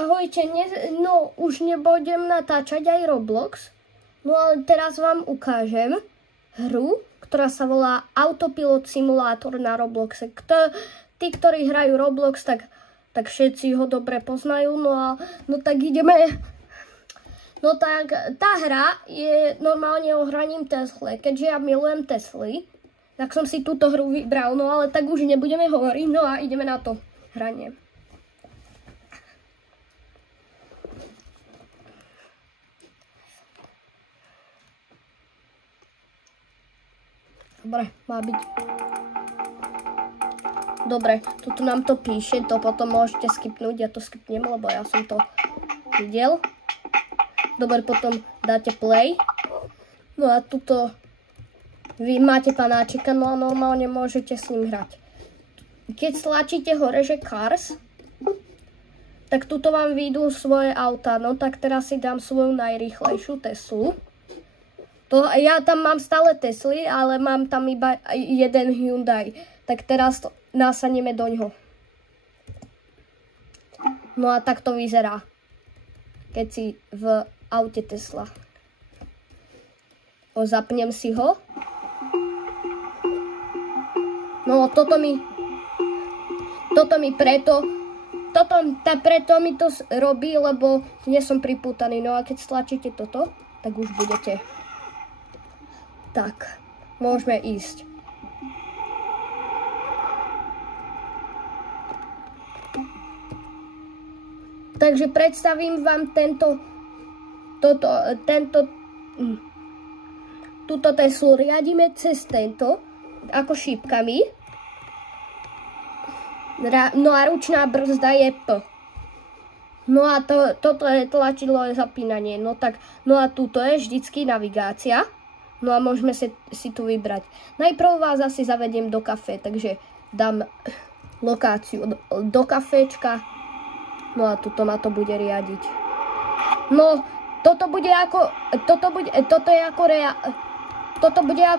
Ahojte, no už nebudem natáčať aj Roblox, no ale teraz vám ukážem hru, ktorá sa volá Autopilot Simulátor na Robloxe. Tí, ktorí hrajú Roblox, tak všetci ho dobre poznajú, no tak ideme. No tak tá hra je normálne o hraním Tesle, keďže ja milujem Tesly, tak som si túto hru vybral, no ale tak už nebudeme hovoriť, no a ideme na to hranie. Dobre, má byť. Dobre, tuto nám to píše, to potom môžete skipnúť, ja to skipnem, lebo ja som to videl. Dobre, potom dáte play. No a tuto vy máte panáčika, no a normálne môžete s ním hrať. Keď stlačíte hore, že Cars, tak tuto vám vyjdú svoje auta, no tak teraz si dám svoju najrýchlejšiu Teslu. Ja tam mám stále Tesly, ale mám tam iba jeden Hyundai. Tak teraz nasadneme doňho. No a tak to vyzerá, keď si v aute Tesla. Zapnem si ho. No preto mi to robí, lebo nie som pripútaný. No a keď stlačíte toto, tak už budete. Tak, môžeme ísť. Takže predstavím vám túto Teslu. Riadíme cez tento, ako šípkami. No a ručná brzda je P. No a toto je tlačidlo zapínanie. No a tuto je vždycky navigácia. No a môžeme si tu vybrať. Najprv vás asi zavediem do kafe, takže dám lokáciu do kafečka. No a tuto ma to bude riadiť. No, toto bude ako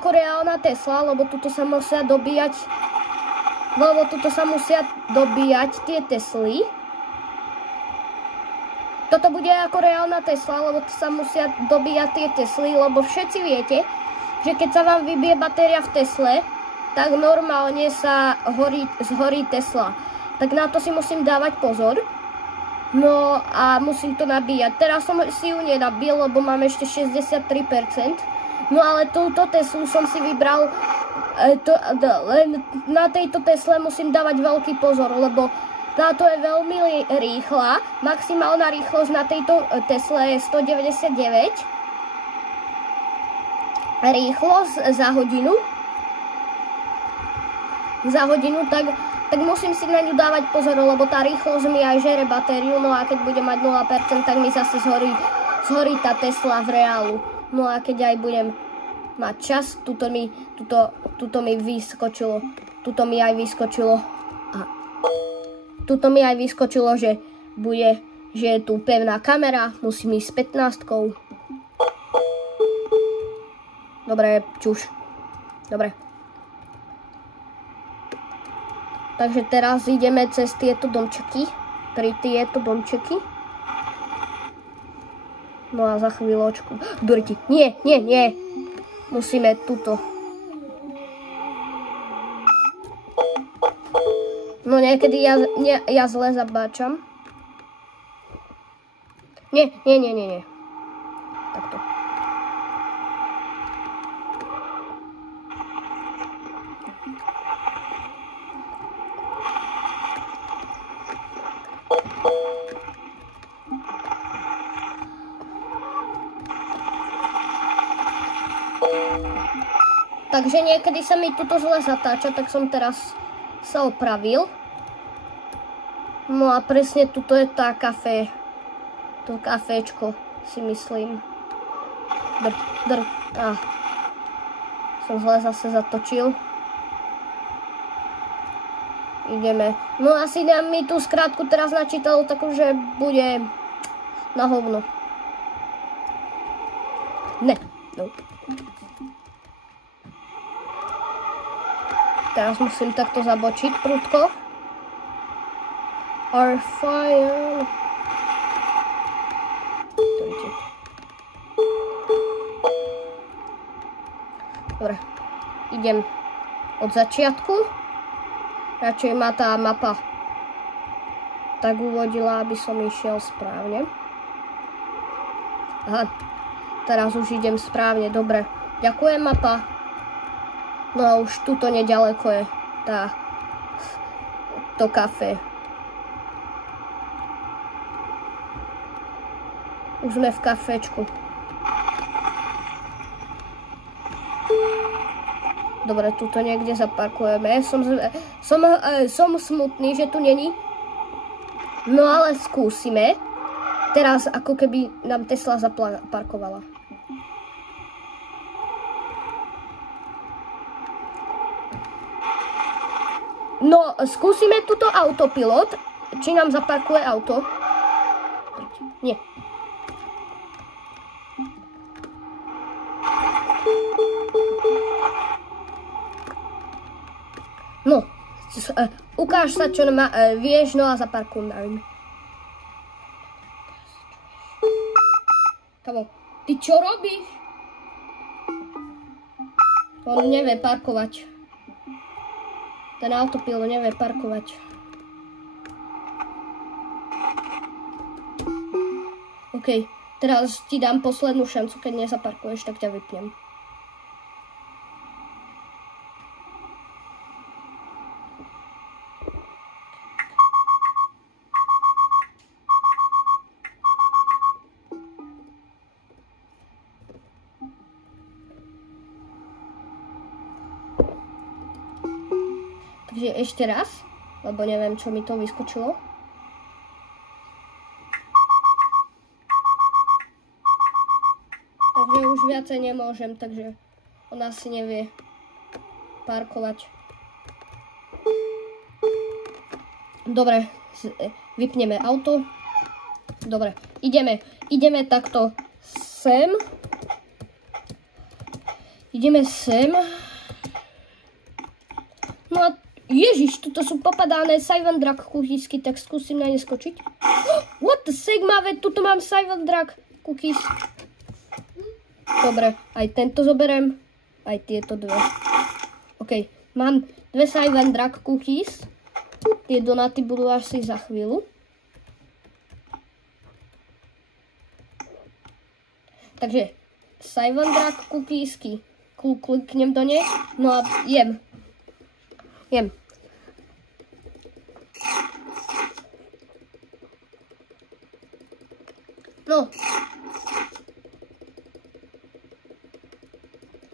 reálna Tesla, lebo tuto sa musia dobíjať tie Tesly. Toto bude ako reálna Tesla, lebo sa musia dobíjať tie Tesly, lebo všetci viete, že keď sa vám vybije batéria v Tesle, tak normálne sa zhorí Tesla. Tak na to si musím dávať pozor. No a musím to nabíjať. Teraz som si ju nenabil, lebo mám ešte 63%. No ale túto Teslu som si vybral, len na tejto Tesle musím dávať veľký pozor, lebo táto je veľmi rýchla. Maximálna rýchlosť na tejto Tesle je 199. Rýchlosť za hodinu. Tak musím si na ňu dávať pozor, lebo tá rýchlosť mi aj žere batériu. No a keď bude mať 0%, tak mi zase zhorí tá Tesla v reálu. No a keď aj budem mať čas, tuto mi vyskočilo. Tuto mi aj vyskočilo, že je tu pevná kamera, musím ísť s 15. Dobre, čuš. Dobre. Takže teraz ideme cez tieto domčeky. No a za chvíľočku. Durti. Nie. Musíme tuto. No niekedy ja zle zabáčam. Nie. Takto. Takže niekedy sa mi tuto zle zatáča, tak som teraz sa opravil. No a presne tuto je tá to kaféčko, si myslím. Som zle zase zatočil. Ideme. No asi nám mi tú skrátku teraz načítalo takú, že bude na hovno. Ne. No. Teraz musím takto zabočiť prudko. Our fire. Počkajte. Dobre, idem od začiatku. Radšej ma tá mapa tak uvodila, aby som išiel správne. Aha, teraz už idem správne, dobre. Ďakujem, mapa. No a už tuto nedaleko je to kafe. Už sme v kafečku. Dobre, tuto niekde zaparkujeme. Som smutný, že tu není. No ale skúsime. Teraz ako keby nám Tesla zaparkovala. No, skúsime túto autopilot. Či nám zaparkuje auto? Nie. No, ukáž sa, čo vieš, no a zaparkujem. Kamo, ty čo robíš? On nevie parkovať. Ten autopilot nevie parkovať. OK, teraz ti dám poslednú šancu, keď nezaparkuješ, tak ťa vypnem. Takže ešte raz, lebo neviem, čo mi to vyskočilo. Takže už viacej nemôžem, takže on asi nevie parkovať. Dobre, vypneme auto. Dobre, ideme takto sem. Ideme sem. No a ježiš, tuto sú popadané Cybertruck cookiesky, tak skúsim na ne skočiť. What the sigma, veď tuto mám Cybertruck cookies. Dobre, aj tento zoberiem, aj tieto dve. OK, mám dve Cybertruck cookies. Tie donaty budú asi za chvíľu. Takže Cybertruck cookiesky. Kliknem do nej, no a jem. No.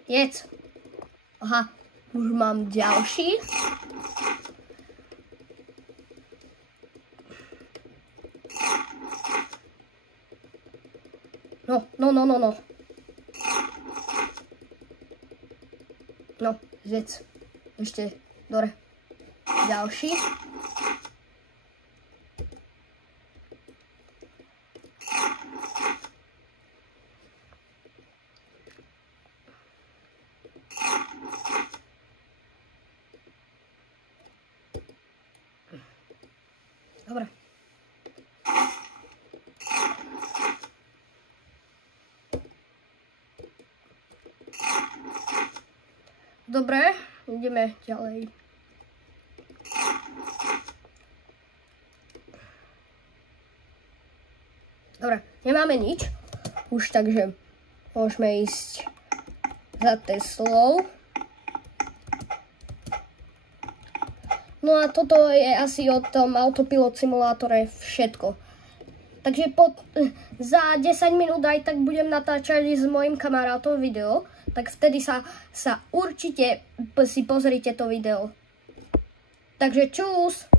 Jedz. Aha, už mám ďalší. No. No, jedz. Ešte, dobre. Ďalší. Dobre. Dobre, ideme ďalej. Dobre, nemáme nič. Už takže môžeme ísť za Teslou. No a toto je asi o tom autopilot simulátore všetko. Takže za 10 minút aj tak budem natáčať s mojim kamarátom video. Tak vtedy sa určite si pozrite to video. Takže čus!